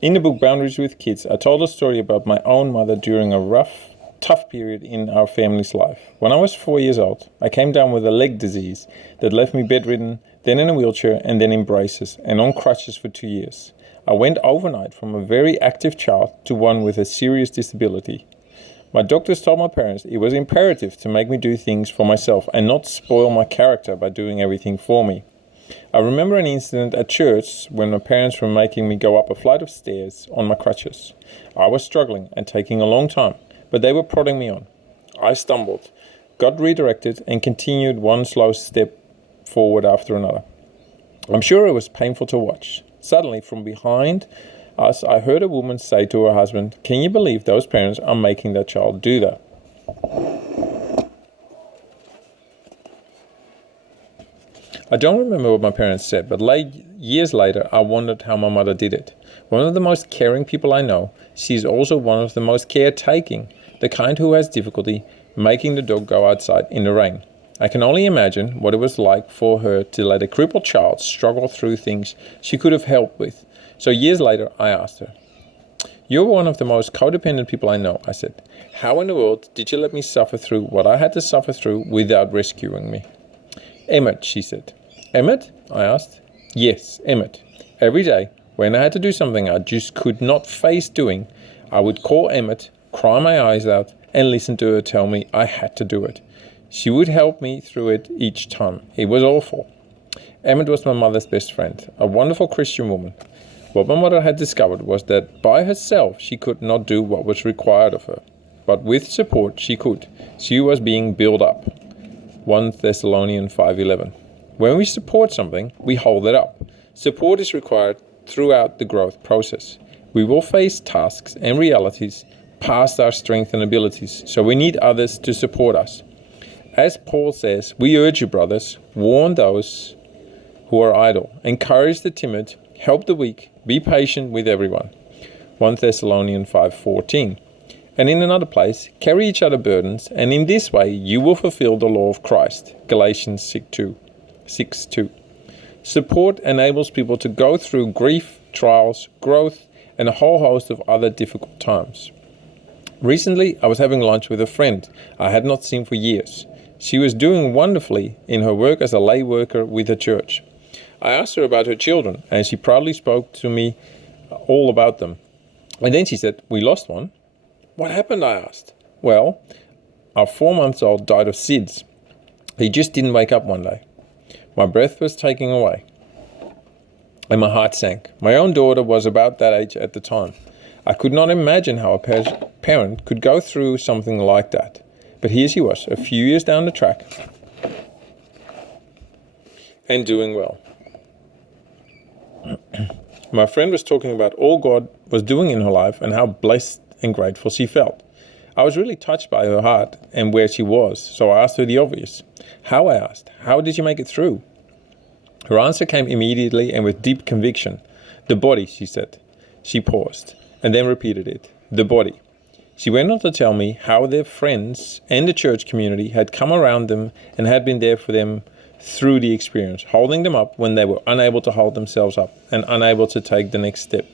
In the book Boundaries with Kids, I told a story about my own mother during a tough period in our family's life. When I was 4 years old, I came down with a leg disease that left me bedridden, then in a wheelchair, and then in braces, and on crutches for 2 years. I went overnight from a very active child to one with a serious disability. My doctors told my parents it was imperative to make me do things for myself and not spoil my character by doing everything for me. I remember an incident at church when my parents were making me go up a flight of stairs on my crutches. I was struggling and taking a long time, but they were prodding me on. I stumbled, got redirected, and continued one slow step forward after another. I'm sure it was painful to watch. Suddenly, from behind us, I heard a woman say to her husband, "Can you believe those parents are making that child do that?" I don't remember what my parents said, but years later, I wondered how my mother did it. One of the most caring people I know, she is also one of the most caretaking, the kind who has difficulty making the dog go outside in the rain. I can only imagine what it was like for her to let a crippled child struggle through things she could have helped with. So years later, I asked her, "You're one of the most codependent people I know," I said. "How in the world did you let me suffer through what I had to suffer through without rescuing me?" "Emmett," she said. "Emmett?" I asked. "Yes, Emmett. Every day, when I had to do something I just could not face doing, I would call Emmett, cry my eyes out, and listen to her tell me I had to do it. She would help me through it each time. It was awful." Emmett was my mother's best friend, a wonderful Christian woman. What my mother had discovered was that by herself she could not do what was required of her. But with support she could. She was being built up. 1 Thessalonians 5:11. When we support something, we hold it up. Support is required throughout the growth process. We will face tasks and realities past our strength and abilities, so we need others to support us. As Paul says, we urge you, brothers, warn those who are idle, encourage the timid, help the weak, be patient with everyone. 1 Thessalonians 5:14. And in another place, carry each other's burdens, and in this way you will fulfill the law of Christ. Galatians 6:2. Support enables people to go through grief, trials, growth, and a whole host of other difficult times. Recently, I was having lunch with a friend I had not seen for years. She was doing wonderfully in her work as a lay worker with a church. I asked her about her children, and she proudly spoke to me all about them. And then she said, "We lost one." "What happened?" I asked. "Well, our 4-month-old died of SIDS. He just didn't wake up one day. My breath was taken away, and my heart sank. My own daughter was about that age at the time. I could not imagine how a parent could go through something like that. But here she was, a few years down the track, and doing well." My friend was talking about all God was doing in her life and how blessed and grateful she felt. I was really touched by her heart and where she was, so I asked her the obvious. "How?" I asked. "How did you make it through?" Her answer came immediately and with deep conviction. "The body," she said. She paused and then repeated it. "The body." She went on to tell me how their friends and the church community had come around them and had been there for them through the experience, holding them up when they were unable to hold themselves up and unable to take the next step.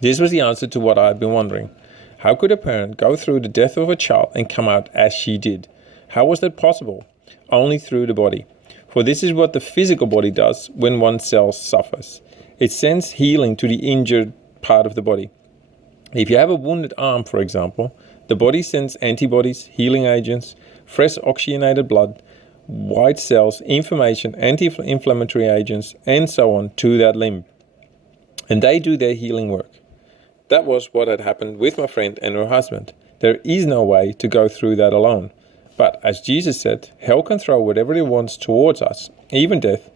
This was the answer to what I had been wondering. How could a parent go through the death of a child and come out as she did? How was that possible? Only through the body. For this is what the physical body does when one cell suffers. It sends healing to the injured part of the body. If you have a wounded arm, for example, the body sends antibodies, healing agents, fresh oxygenated blood, white cells, inflammation, anti-inflammatory agents, and so on to that limb. And they do their healing work. That was what had happened with my friend and her husband. There is no way to go through that alone. But as Jesus said, hell can throw whatever it wants towards us, even death.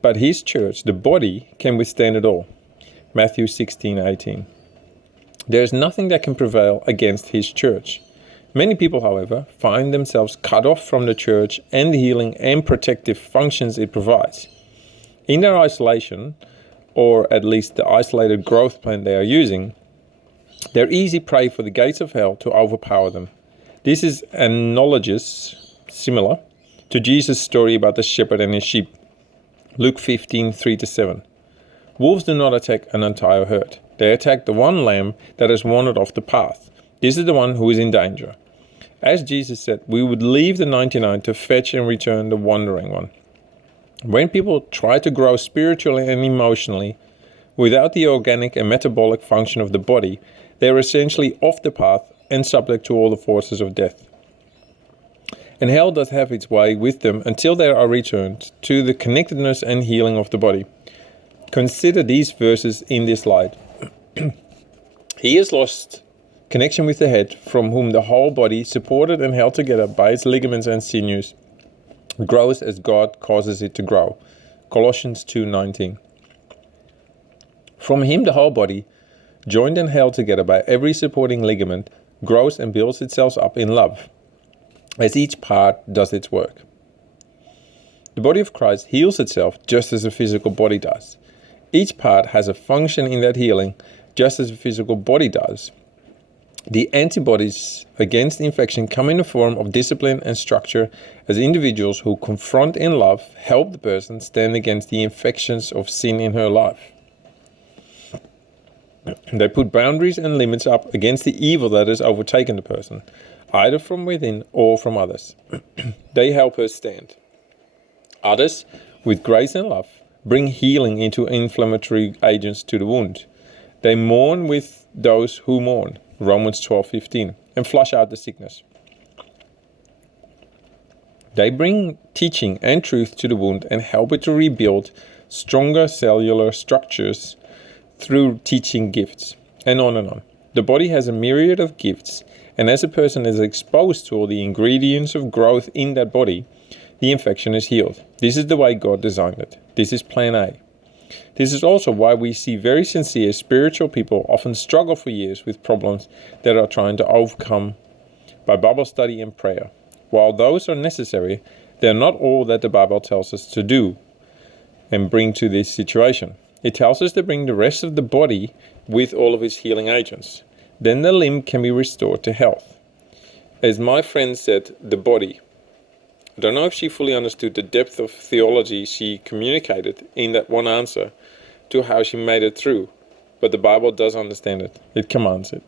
But his church, the body, can withstand it all. Matthew 16:18. There is nothing that can prevail against his church. Many people, however, find themselves cut off from the church and the healing and protective functions it provides. In their isolation, or at least the isolated growth plan they are using, they're easy prey for the gates of hell to overpower them. This is analogous, similar, to Jesus' story about the shepherd and his sheep. Luke 15, 3-7. Wolves do not attack an entire herd. They attack the one lamb that has wandered off the path. This is the one who is in danger. As Jesus said, we would leave the 99 to fetch and return the wandering one. When people try to grow spiritually and emotionally without the organic and metabolic function of the body, they are essentially off the path and subject to all the forces of death. And hell does have its way with them until they are returned to the connectedness and healing of the body. Consider these verses in this light. He has lost connection with the head, from whom the whole body, supported and held together by its ligaments and sinews, grows as God causes it to grow. Colossians 2:19. From him the whole body, joined and held together by every supporting ligament, grows and builds itself up in love, as each part does its work. The body of Christ heals itself just as a physical body does. Each part has a function in that healing, just as a physical body does. The antibodies against infection come in the form of discipline and structure, as individuals who confront in love help the person stand against the infections of sin in her life. They put boundaries and limits up against the evil that has overtaken the person, either from within or from others. They help her stand. Others, with grace and love, bring healing into inflammatory agents to the wound. They mourn with those who mourn, Romans 12:15, and flush out the sickness. They bring teaching and truth to the wound and help it to rebuild stronger cellular structures through teaching gifts, and on and on. The body has a myriad of gifts, and as a person is exposed to all the ingredients of growth in that body, the infection is healed. This is the way God designed it. This is plan A. This is also why we see very sincere spiritual people often struggle for years with problems that are trying to overcome by Bible study and prayer. While those are necessary, they are not all that the Bible tells us to do and bring to this situation. It tells us to bring the rest of the body with all of its healing agents. Then the limb can be restored to health. As my friend said, the body. I don't know if she fully understood the depth of theology she communicated in that one answer to how she made it through, but the Bible does understand it. It commands it.